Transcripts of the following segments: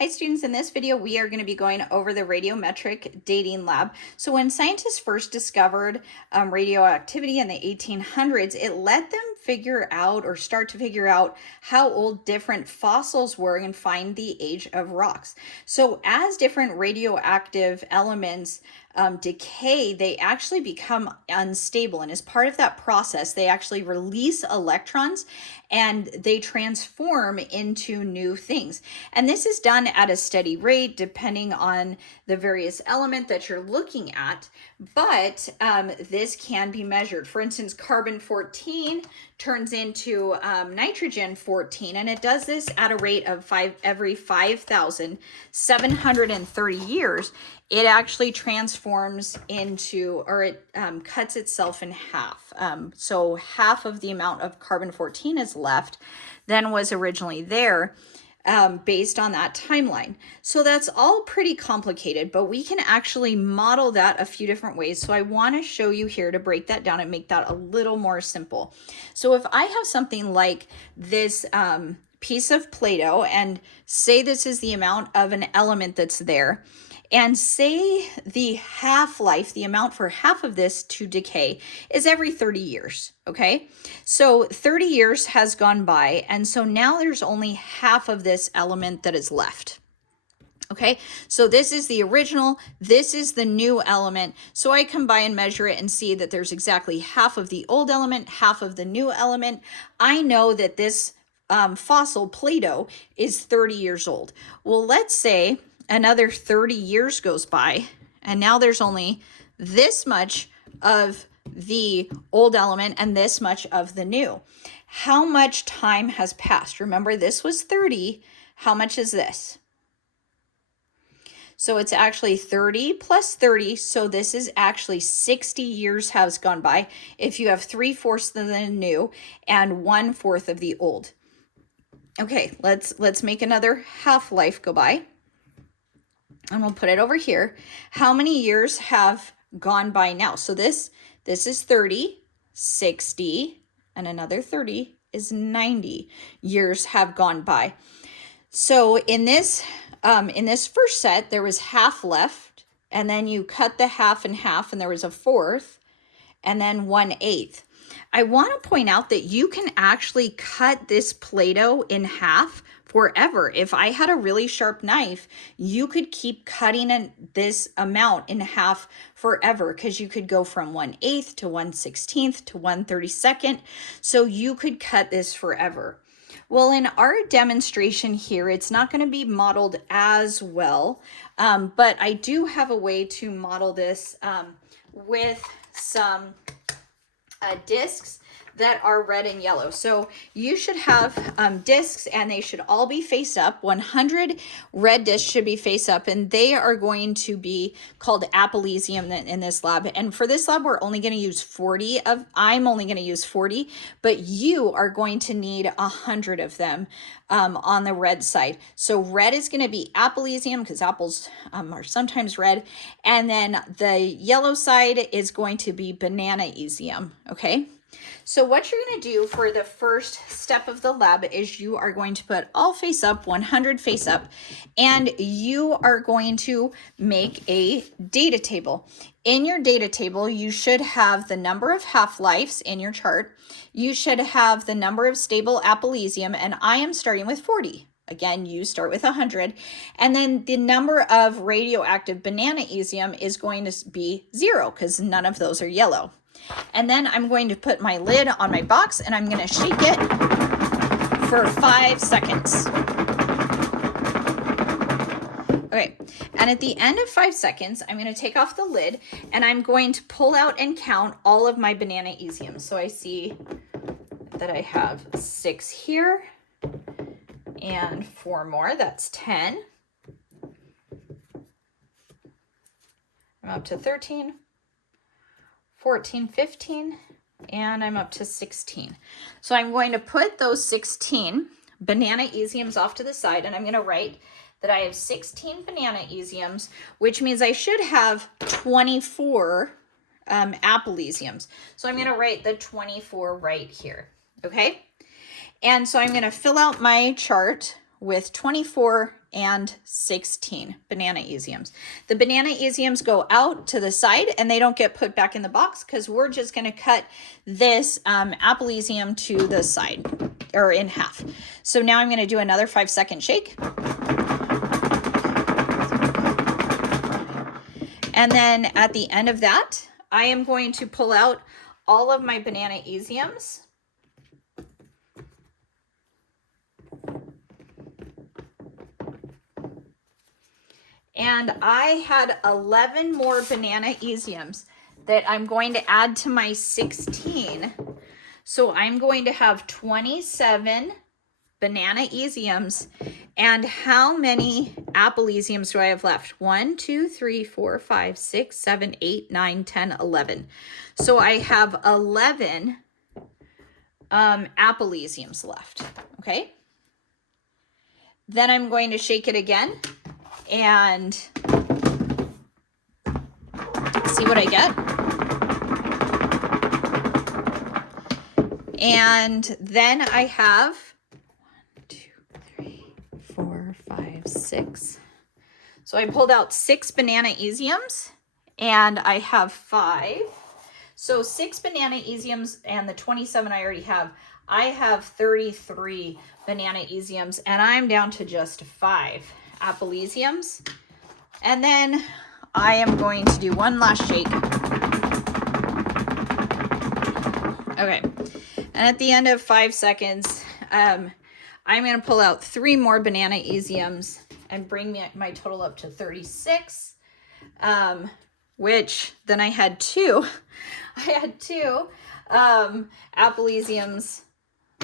Hi students, in this video we are going to be going over the radiometric dating lab. So when scientists first discovered radioactivity in the 1800s, it let them figure out or start to figure out how old different fossils were and find the age of rocks. So as different radioactive elements decay, they actually become unstable. And as part of that process, they actually release electrons and they transform into new things. And this is done at a steady rate depending on the various element that you're looking at, but this can be measured. For instance, carbon 14 turns into nitrogen 14, and it does this at a rate of every 5,730 years. It actually transforms into, or it cuts itself in half. So half of the amount of carbon 14 is left than was originally there. Based on that timeline. So that's all pretty complicated, but we can actually model that a few different ways. So I want to show you here to break that down and make that a little more simple. So if I have something like this piece of Play-Doh, and say this is the amount of an element that's there, and say the half-life, the amount for half of this to decay, is every 30 years, okay? So 30 years has gone by, and so now there's only half of this element that is left. Okay, so this is the original, this is the new element. So I come by and measure it and see that there's exactly half of the old element, half of the new element. I know that this fossil Play-Doh is 30 years old. Well, let's say another 30 years goes by, and now there's only this much of the old element and this much of the new. How much time has passed? Remember, this was 30. How much is this? So it's actually 30 plus 30. So this is actually 60 years has gone by if you have 3/4 of the new and 1/4 of the old. Okay, let's make another half-life go by. And we'll put it over here. How many years have gone by now? So this is 30, 60, and another 30 is 90 years have gone by. So in this first set, there was half left, and then you cut the half in half, and there was a fourth, and then 1/8. I want to point out that you can actually cut this Play-Doh in half forever. If I had a really sharp knife, you could keep cutting this amount in half forever, because you could go from 1/8 to 1/16 to 1/32. So you could cut this forever. Well, in our demonstration here, it's not going to be modeled as well, but I do have a way to model this with some discs that are red and yellow. So you should have discs, and they should all be face up. 100 red discs should be face up, and they are going to be called apelesium in this lab. And for this lab, we're only going to use 40 of, I'm only going to use 40, but you are going to need 100 of them on the red side. So red is going to be apelesium, because apples are sometimes red. And then the yellow side is going to be bananaesium, okay? So what you're going to do for the first step of the lab is you are going to put all face up, 100 face up, and you are going to make a data table. In your data table, you should have the number of half-lives in your chart. You should have the number of stable apelesium, and I am starting with 40. Again, you start with 100. And then the number of radioactive bananaesium is going to be 0, because none of those are yellow. And then I'm going to put my lid on my box, and I'm going to shake it for 5 seconds. Okay, and at the end of 5 seconds, I'm going to take off the lid, and I'm going to pull out and count all of my bananaesium. So I see that I have 6 here and 4 more. That's 10. I'm up to 13. 14, 15, and I'm up to 16. So I'm going to put those 16 bananaesiums off to the side, and I'm going to write that I have 16 bananaesiums, which means I should have 24 apelesiums. So I'm going to write the 24 right here, okay? And so I'm going to fill out my chart with 24 and 16 bananaesiums. The bananaesiums go out to the side and they don't get put back in the box because we're just going to cut this appleesium to the side or in half. So now I'm going to do another 5-second shake. And then at the end of that, I am going to pull out all of my bananaesiums. And I had 11 more bananaesiums that I'm going to add to my 16. So I'm going to have 27 bananaesiums. And how many appleesiums do I have left? 1, 2, 3, 4, 5, 6, 7, 8, 9, 10, 11. So I have 11 appleesiums left, okay? Then I'm going to shake it again and see what I get. And then I have 1, 2, 3, 4, 5, 6. So I pulled out 6 bananaesiums and I have 5. So 6 bananaesiums and the 27 I already have. I have 33 bananaesiums and I'm down to just 5 appleesiums. And then I am going to do one last shake. Okay. And at the end of 5 seconds, I'm going to pull out 3 more bananaesiums and bring my total up to 36, which then I had 2. I had 2 appleesiums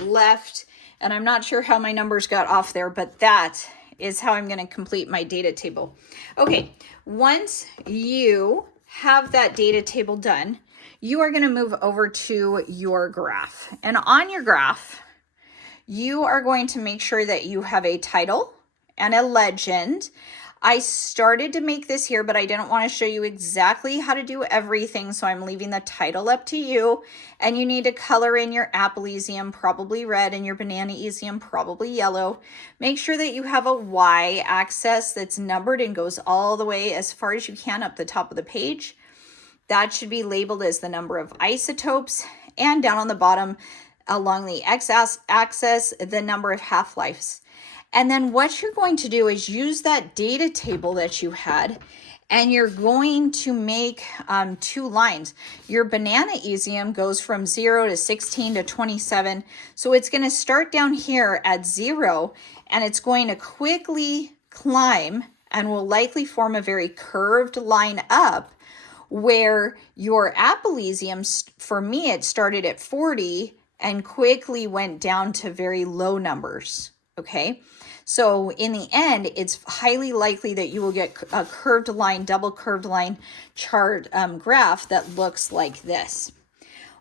left, and I'm not sure how my numbers got off there, but that is how I'm going to complete my data table. Okay, once you have that data table done, you are going to move over to your graph. And on your graph, you are going to make sure that you have a title and a legend. I started to make this here, but I didn't want to show you exactly how to do everything, so I'm leaving the title up to you. And you need to color in your appleesium, probably red, and your bananaesium, probably yellow. Make sure that you have a y-axis that's numbered and goes all the way as far as you can up the top of the page. That should be labeled as the number of isotopes, and down on the bottom along the x-axis, the number of half-lives. And then what you're going to do is use that data table that you had, and you're going to make 2 lines. Your bananaesium goes from 0 to 16 to 27. So it's going to start down here at 0, and it's going to quickly climb and will likely form a very curved line up, where your appleesium, for me, it started at 40 and quickly went down to very low numbers, okay? So in the end, it's highly likely that you will get a curved line, double curved line chart graph that looks like this.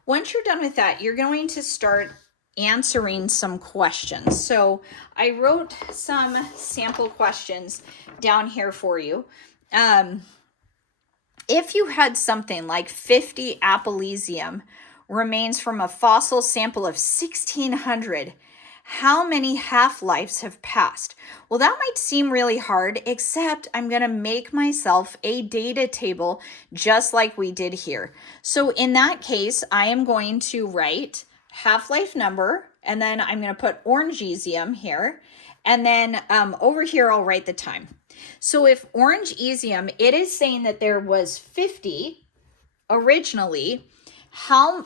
Once you're done with that, you're going to start answering some questions. So I wrote some sample questions down here for you. If you had something like 50 appleesium remains from a fossil sample of 1600, how many half-lives have passed? Well, that might seem really hard, except I'm going to make myself a data table just like we did here. So in that case, I am going to write half-life number, and then I'm going to put orangeesium here, and then over here I'll write the time. So if orangeesium, it is saying that there was 50 originally, how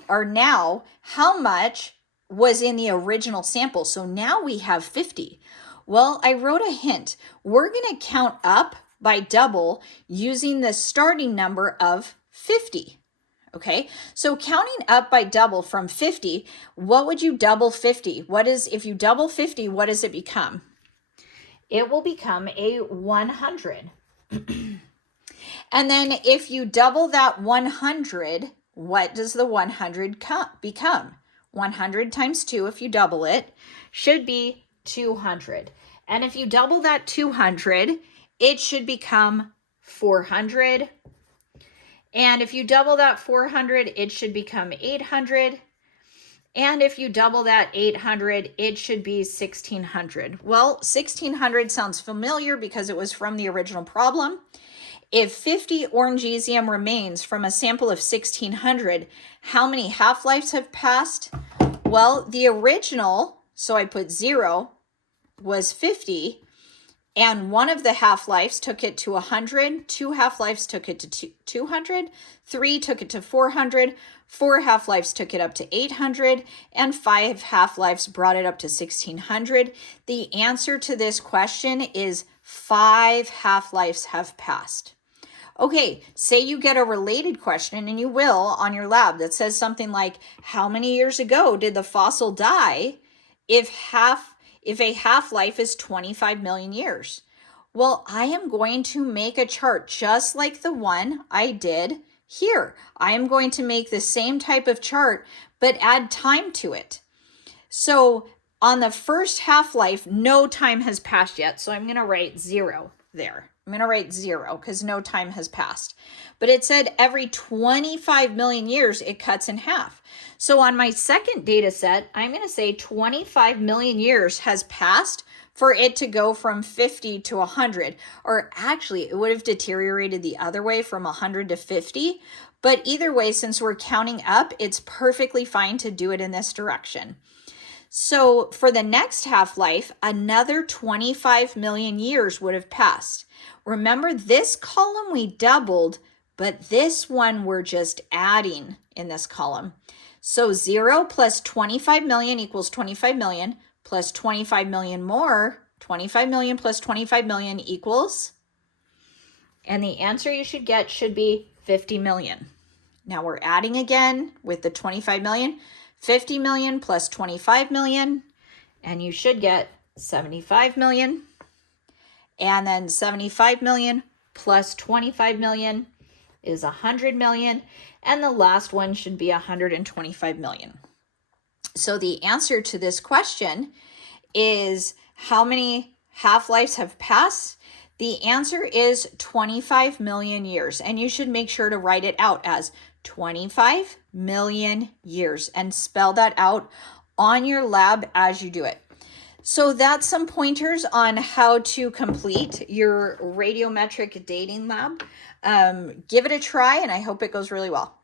much was in the original sample? So now we have 50. Well, I wrote a hint. We're going to count up by double using the starting number of 50. Okay, so counting up by double from 50, what would you double 50? If you double 50, what does it become? It will become a 100. And then if you double that 100, what does the 100 become? 100 times 2, if you double it, should be 200. And if you double that 200, it should become 400. And if you double that 400, it should become 800. And if you double that 800, it should be 1600. Well, 1600 sounds familiar because it was from the original problem. If 50 orangesium remains from a sample of 1600, how many half-lives have passed? Well, the original, so I put 0, was 50, and one of the half-lives took it to 100, 2 half-lives took it to 200, 3 took it to 400, 4 half-lives took it up to 800, and 5 half-lives brought it up to 1600. The answer to this question is 5 half-lives have passed. Okay, say you get a related question, and you will on your lab, that says something like, how many years ago did the fossil die if a half-life is 25 million years? Well, I am going to make a chart just like the one I did here. I am going to make the same type of chart, but add time to it. So on the first half-life, no time has passed yet, so I'm going to write 0 there. I'm going to write 0 because no time has passed. But it said every 25 million years, it cuts in half. So on my second data set, I'm going to say 25 million years has passed for it to go from 50 to 100. Or actually, it would have deteriorated the other way from 100 to 50. But either way, since we're counting up, it's perfectly fine to do it in this direction. So for the next half-life, another 25 million years would have passed. Remember, this column we doubled, but this one we're just adding in this column. So 0 plus 25 million equals 25 million, plus 25 million more, 25 million plus 25 million equals, and the answer you should get should be 50 million. Now we're adding again with the 25 million, 50 million plus 25 million, and you should get 75 million. And then 75 million plus 25 million is 100 million. And the last one should be 125 million. So the answer to this question is, how many half-lives have passed? The answer is 25 million years. And you should make sure to write it out as 25 million years and spell that out on your lab as you do it. So that's some pointers on how to complete your radiometric dating lab. Give it a try, and I hope it goes really well.